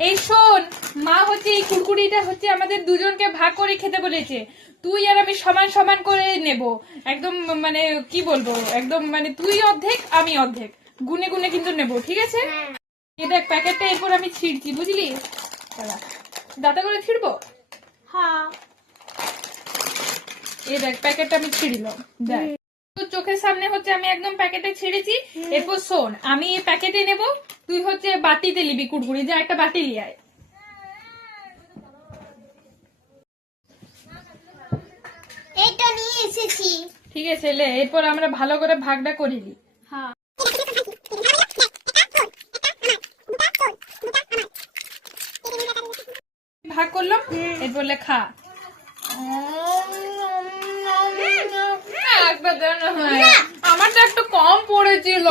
এই শোন, মা হচ্ছে এই কুরকুরিটা হচ্ছে আমাদের দুজনকে ভাগ করে খেতে বলেছে। তুই আর আমি সমান সমান করে নেব, একদম মানে কি বলবো, একদম মানে তুই অর্ধেক আমি অর্ধেক, গুনে গুনে কিন্তু নেব, ঠিক আছে? এই দেখ প্যাকেটটা, এরপর আমি ছিঁড়ছি, বুঝলি? দাঁতা করে ছিঁড়বো। হ্যাঁ, এই দেখ প্যাকেটটা আমি ছিঁড়লাম, দেখ তোর চোখের সামনে হচ্ছে আমি একদম প্যাকেটে ছিঁড়েছি। এরপর শোন, আমি এই প্যাকেটে নেব, তুই হচ্ছে বাটিতে নিবি কুরকুরি, যা একটা বাটি নিয়ে আয়। এই তো নিয়ে এসেছি। ঠিক আছে, লে, এরপর আমরা ভালো করে ভাগটা করে নিই। হ্যাঁ, ভাগ করলাম, এরপর লে খা। একটা দে না হয়। আমারটা একটু কম পড়েছিল।